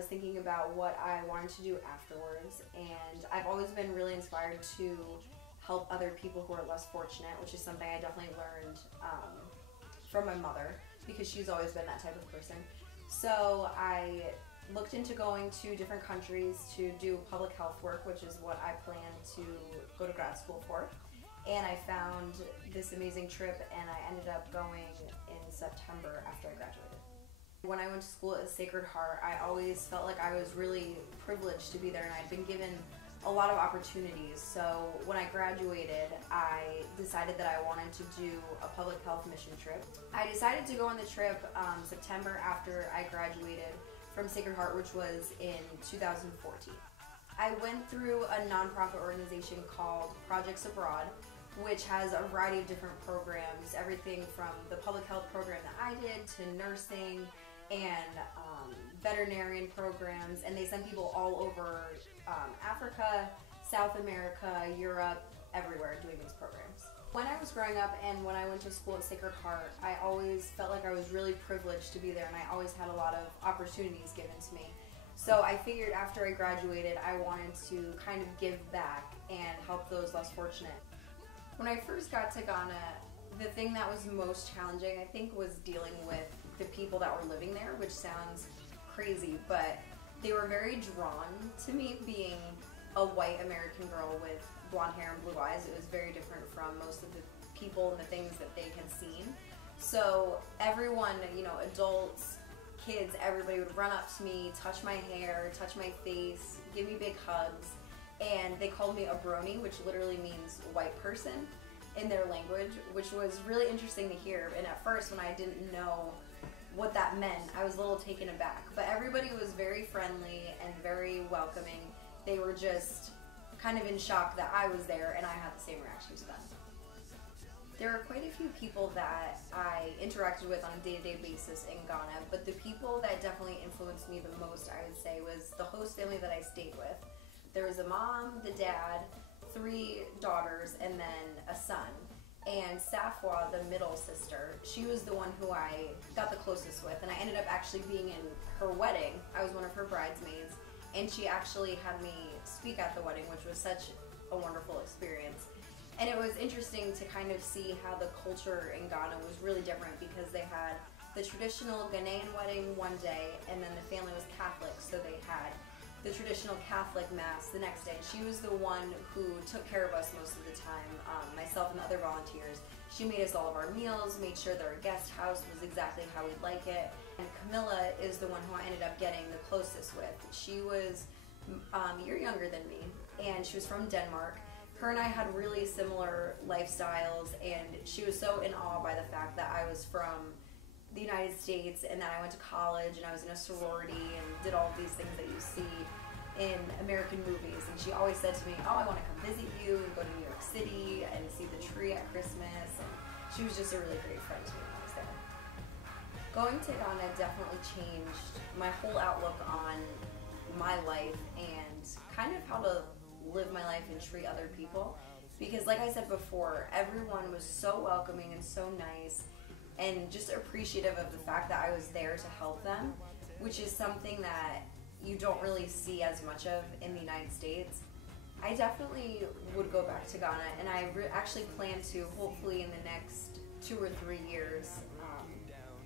was thinking about what I wanted to do afterwards, and I've always been really inspired to help other people who are less fortunate, which is something I definitely learned from my mother, because she's always been that type of person. So I looked into going to different countries to do public health work, which is what I plan to go to grad school for. And I found this amazing trip, and I ended up going in September after I graduated. When I went to school at Sacred Heart, I always felt like I was really privileged to be there, and I'd been given a lot of opportunities. So when I graduated, I decided that I wanted to do a public health mission trip. I decided to go on the trip September after I graduated from Sacred Heart, which was in 2014. I went through a nonprofit organization called Projects Abroad, which has a variety of different programs, everything from the public health program that I did to nursing and veterinarian programs, and they send people all over Africa, South America, Europe, everywhere doing these programs. When I was growing up and when I went to school at Sacred Heart, I always felt like I was really privileged to be there, and I always had a lot of opportunities given to me. So I figured after I graduated, I wanted to kind of give back and help those less fortunate. When I first got to Ghana, the thing that was most challenging, I think, was dealing with the people that were living there, which sounds crazy, but they were very drawn to me being a white American girl with blonde hair and blue eyes. It was very different from most of the people and the things that they had seen. So everyone, you know, adults, kids, everybody would run up to me, touch my hair, touch my face, give me big hugs, and they called me a brony, which literally means white person in their language, which was really interesting to hear. And at first, when I didn't know what that meant, I was a little taken aback. But everybody was very friendly and very welcoming. They were just kind of in shock that I was there, and I had the same reaction to them. There are quite a few people that I interacted with on a day-to-day basis in Ghana, but the people that definitely influenced me the most, I would say, was the host family that I stayed with. There was a mom, the dad, 3 daughters, and then a son. And Safwa, the middle sister, she was the one who I got the closest with, and I ended up actually being in her wedding. I was one of her bridesmaids, and she actually had me speak at the wedding, which was such a wonderful experience. And it was interesting to kind of see how the culture in Ghana was really different, because they had the traditional Ghanaian wedding one day, and then the family was Catholic, so they had the traditional Catholic Mass the next day. She was the one who took care of us most of the time, myself and other volunteers. She made us all of our meals, made sure that our guest house was exactly how we'd like it. And Camilla is the one who I ended up getting the closest with. She was a year younger than me, and she was from Denmark. Her and I had really similar lifestyles, and she was so in awe by the fact that I was from the United States and that I went to college and I was in a sorority and did all of these things that you see in American movies. And she always said to me, oh, I want to come visit you and go to New York City and see the tree at Christmas. And she was just a really great friend to me when I was there. Going to Ghana definitely changed my whole outlook on my life and kind of how to live my life and treat other people. Because like I said before, everyone was so welcoming and so nice, and just appreciative of the fact that I was there to help them, which is something that you don't really see as much of in the United States. I definitely would go back to Ghana, and I actually plan to, hopefully in the next 2 or 3 years,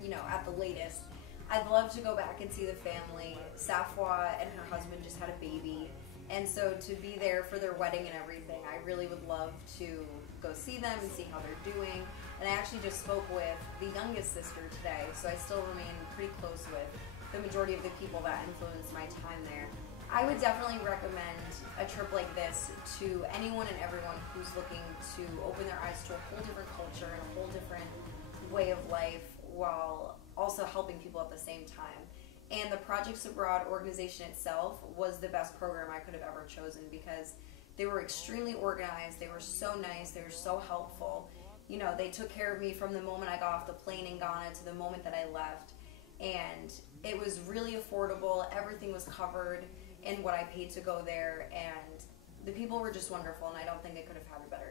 you know, at the latest. I'd love to go back and see the family. Safwa and her husband just had a baby, and so to be there for their wedding and everything, I really would love to go see them and see how they're doing. And I actually just spoke with the youngest sister today, so I still remain pretty close with the majority of the people that influenced my time there. I would definitely recommend a trip like this to anyone and everyone who's looking to open their eyes to a whole different culture and a whole different way of life, while also helping people at the same time. And the Projects Abroad organization itself was the best program I could have ever chosen, because they were extremely organized, they were so nice, they were so helpful. You know, they took care of me from the moment I got off the plane in Ghana to the moment that I left. And it was really affordable, everything was covered in what I paid to go there, and the people were just wonderful, and I don't think I could have had a better